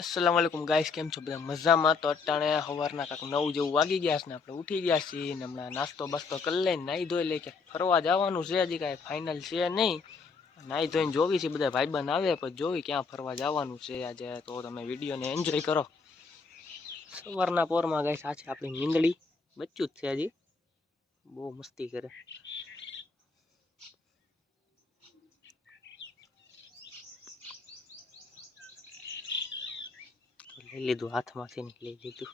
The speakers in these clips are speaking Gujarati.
અસલામ વાલેકુમ ગાઈસ કેમ છો બધા? મજામાં? તો અટાણે સવારના કાંક નવ જેવું વાગી ગયા છે ને આપણે ઉઠી ગયા છીએ ને હમણાં નાસ્તો બાસ્તો કરી લઈને નાહી ધોઈ લઈ કે ફરવા જવાનું છે, હજી કાંઈ ફાઇનલ છે નહીં. નાહી ધોઈને જોવી છે, બધા ભાઈબંધ આવે પછી જોવી ક્યાં ફરવા જવાનું છે આજે. તો તમે વિડીયોને એન્જોય કરો. સવારના પોરમાં ગાઈસ આ છે આપણી નીંદડી. બચ્ચું જ છે હજી. બહુ મસ્તી કરે. લઈ લીધું હાથમાંથી લઈ લીધું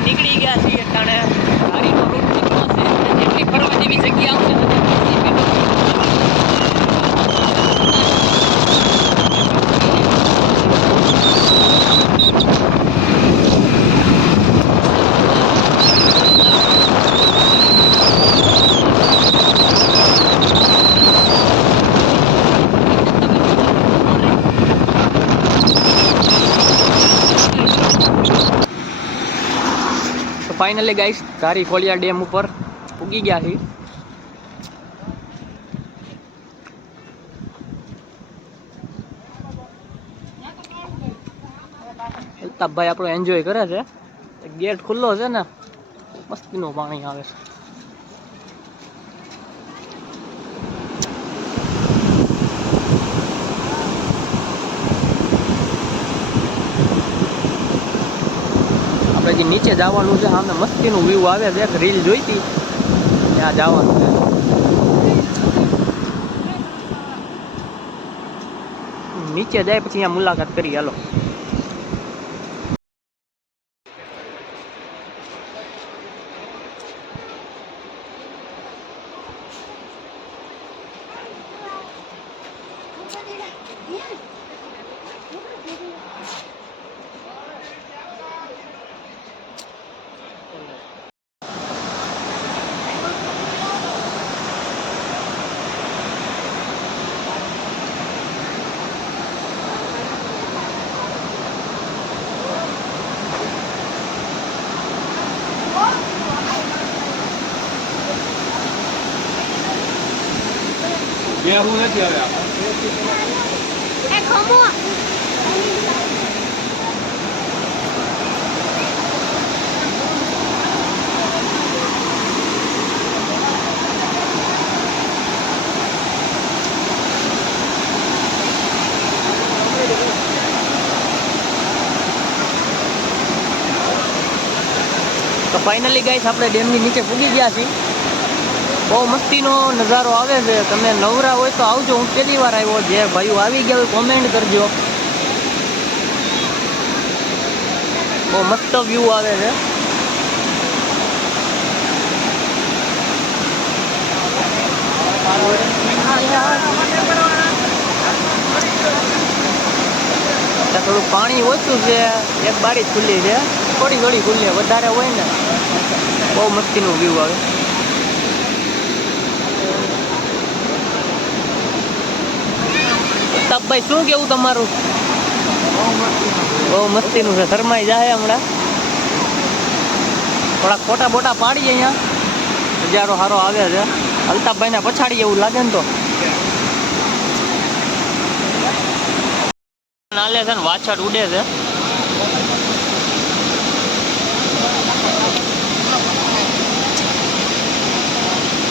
નીકળી ગયા છીએ કેટલો છે જેટલી ફરવા જેવી જગ્યા આવશે finally guys Dhari Kholiya dam ઉપર ઉગી ગયા છે અલ્તાફભાઈ આપણો એન્જોય કરે છે. ગેટ ખુલ્લો છે ને, મસ્તીનું પાણી આવે છે. આપણે નીચે જવાનું છે. સામે મસ્તીનું વ્યૂ આવે છે. રીલ જોઈતી. ત્યાં જવાનું છે. નીચે જાય પછી અહીંયા મુલાકાત કરી. હાલો. બેહવું નથી હવે તો ફાઇનલી ગાઈસ આપણે ડેમની નીચે પૂગી ગયા છીએ. બહુ મસ્તીનો નજારો આવે છે. તમે નવરા હોય તો આવજો. હું પહેલી વાર આવ્યો જે ભાઈઓ આવી ગયા હોય કોમેન્ટ કરજો. બહુ મસ્ત વ્યૂ આવે છે. થોડું પાણી ઓછું છે. એક બારી ખુલ્લી છે. થોડી થોડી ખુલ્લી, વધારે હોય ને. બહુ મસ્તીનું વ્યૂ આવે. તબભાઈ શું કેવું તમારું? બહુ મસ્તીનું છે, શરમાઈ જાય હમણાં. થોડાક ફોટા બોટા પાડીએ અહીંયા. નજારો સારો આવે છે. અલ્તાફભાઈને પછાડી એવું લાગે ને તો. નાલે છે ને, વાછડ ઉડે છે.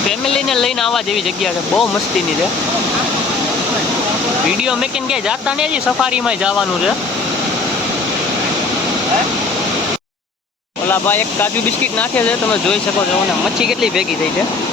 ફેમિલીને લઈને આવવા જેવી જગ્યા છે. બહુ મસ્તીની છે. વીડિયો મેકીને ક્યાંય જાતા નહીં હજી? સફારીમાં જવાનું છે. ઓલા ભાઈ એક કાજુ બિસ્કિટ નાખે છે, તમે જોઈ શકો છો, અને મચ્છી કેટલી ભેગી થઈ છે.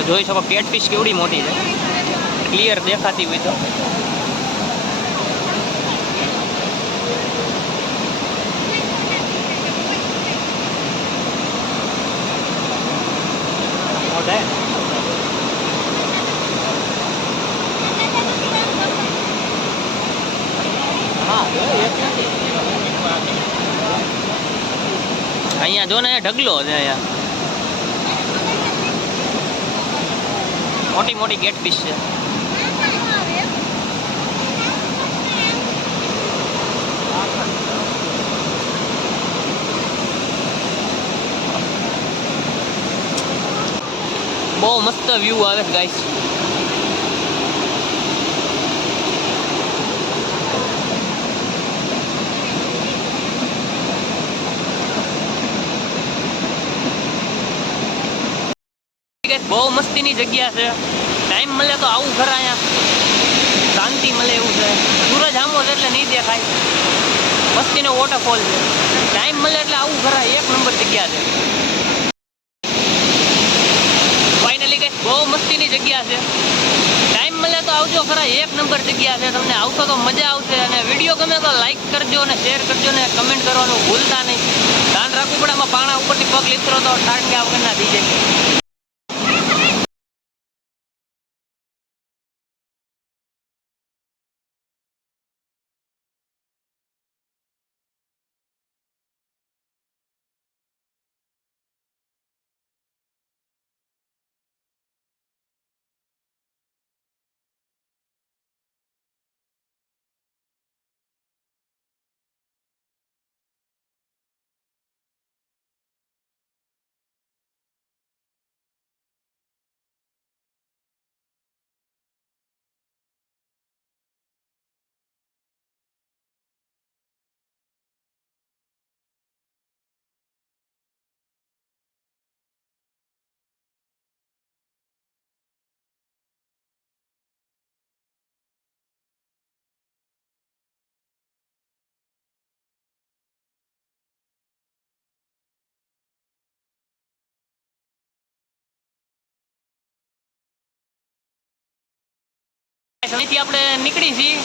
તમે જોઈ શકો કેટફિશ કેવડી મોટી છે. ક્લિયર દેખાતી હોય તો. અહીંયા જો ને ઢગલો છે અહીંયા. મોટી મોટી ગેટ ફિશ છે. બહુ મસ્ત વ્યૂ આવે છે બહુ મસ્તીની જગ્યા છે. ટાઈમ મળે તો આવું ખરા અહીંયા. શાંતિ મળે એવું છે. સૂરજ આમો છે એટલે નહીં દેખાય. મસ્તીનો વોટરફોલ છે. ટાઈમ મળે એટલે આવું ખરા એક નંબર જગ્યા છે. ફાઇનલી કઈ બહુ મસ્તીની જગ્યા છે. ટાઈમ મળે તો આવજો ખરા, એક નંબર જગ્યા છે. તમને આવશો તો મજા આવશે અને વીડિયો ગમે તો લાઇક કરજો અને શેર કરજો ને કમેન્ટ કરવાનું ભૂલતા નહીં. ધ્યાન રાખવું પણ આમાં પાણા ઉપરથી પગ લીતરો તો ટાંગ્યા વગરના થઈ જાય અહીંથી આપણે નીકળી છીએ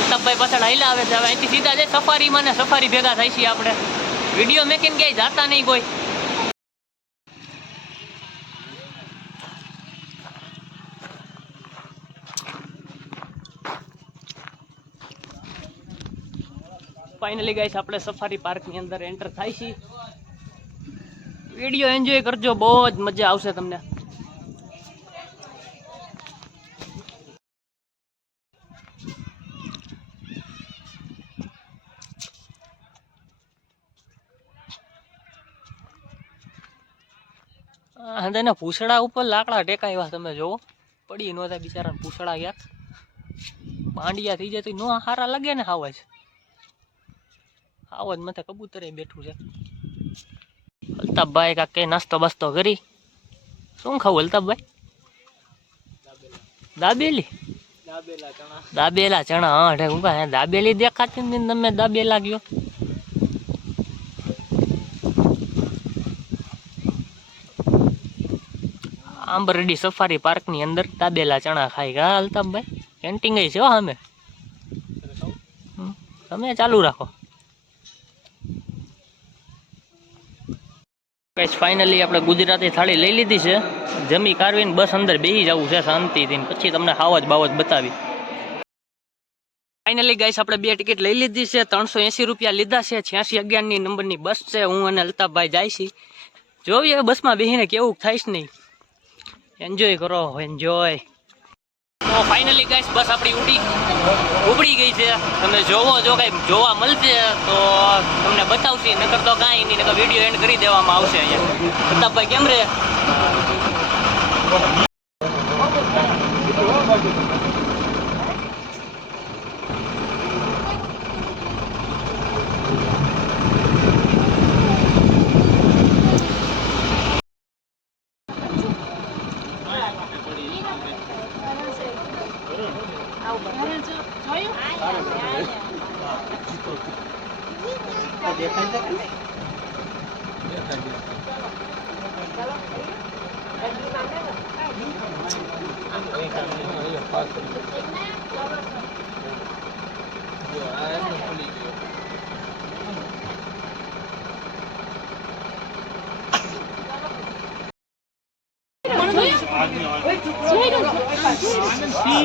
અલ્તાફભાઈ પાછળ હાઈલા આવે છે. હવે અહીંથી સીધા જાય સફારીમાં ને સફારી ભેગા થાય છીએ આપણે. વીડિયો મેકિંગ ક્યાંય જાતા નહીં કોઈ. ફાઇનલી ગાઈસ આપણે સફારી પાર્કની અંદર એન્ટર થાય છીએ. વીડિયો એન્જોય કરજો. બહુ જ મજા આવશે તમને. તેના પૂછડા ઉપર લાકડા ટેકાવ્યા તમે જોવો. પડી નો થાય બિચારા પૂછડા યાર. પાંડિયા થઈ જાય તો નો હારા લાગે ને હાવજ હાવજ માથે કબૂતરે બેઠું છે. અલ્તાફભાઈ કાંઈ નાસ્તો બાસ્તો કરી. શું ખાવું અલ્તાફભાઈ? દાબેલી. દાબેલા ચણા. હા ઢે હું દાબેલી દેખાતી ને તમે દાબેલા ગયો. આંબરડી સફારી પાર્કની અંદર તાબેલા ચણા ખાઈ ગયા. અલ્તાફભાઈ કેન્ટીન ગઈ છે અમે? તમે ચાલુ રાખો. કઈ ફાઇનલી આપણે ગુજરાતી થાળી લઈ લીધી છે. જમી કારવીને બસ અંદર બેસી જવું છે શાંતિથી. પછી તમને હાવજ બાવજ બતાવી. ફાઇનલી ગાઈસ આપણે બે ટિકિટ લઈ લીધી છે. ત્રણસો એંસી રૂપિયા લીધા છે. છ્યાસી અગિયારની નંબરની બસ છે. હું અને અલ્તાફભાઈ જાય છીએ. જોઈએ બસમાં બેસીને કેવું થાય નહીં એન્જોય કરો એન્જોય તો ફાઇનલી ગાઈસ બસ આપણી ઉડી ઉપડી ગઈ છે. તમે જોવો, જો કઈ જોવા મળશે તો તમને બતાવશે. નકર તો કાંઈ નહીં, નકર વીડિયો એન્ડ કરી દેવામાં આવશે અહીંયા. પ્રતાપભાઈ, કેમ રે?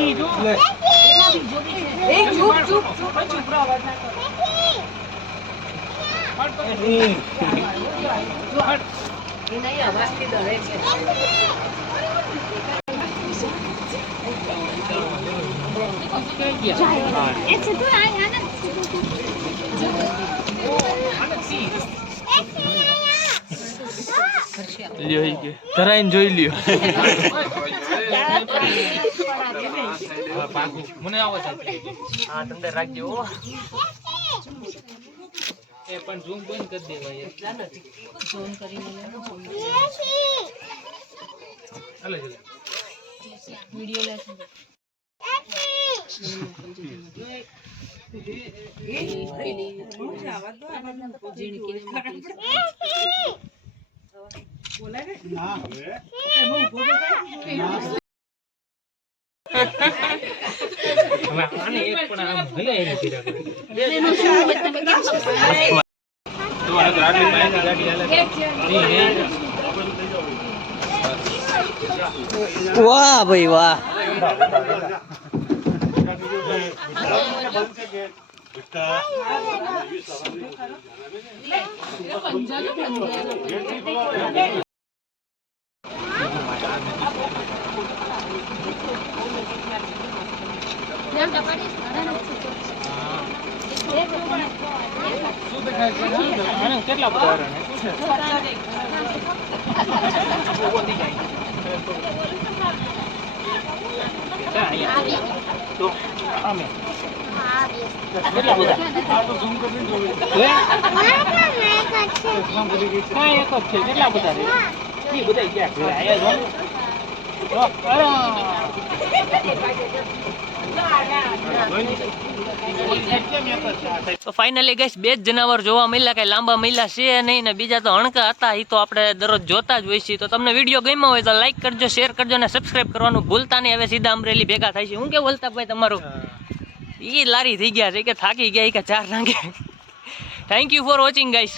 ઈ જો જોઈ લ્યો. મને આવો છે હા અંદર રાખજો હો. એ પણ ઝૂમ બંધ કરી દેવાય હાલે છે હવે આને એક પણ આમ ભલે એની પીડા કરે તો આ ગાડી પાસે ગાડી હાલે વાહ ભાઈ વાહ નામ ટપાડી આને કેટલા બધા કેટલા બધા અરે તો ફાઇનલી ગઈશ બે જ જનાવર જોવા મળ્યા કઈ લાંબા મળ્યા છે નહીં ને બીજા તો હણકા હતા એ તો આપણે દરરોજ જોતા જ હોય છીએ તો તમને વીડિયો ગમ્યો હોય તો લાઈક કરજો શેર કરજો અને સબસ્ક્રાઇબ કરવાનું ભૂલતા નહીં. હવે સીધા અમરેલી ભેગા થાય છે. હું કેવું બોલતા ભાઈ તમારું એ લારી થઈ ગયા છે કે થાકી ગયા કે ચાર નાખે thank you for watching guys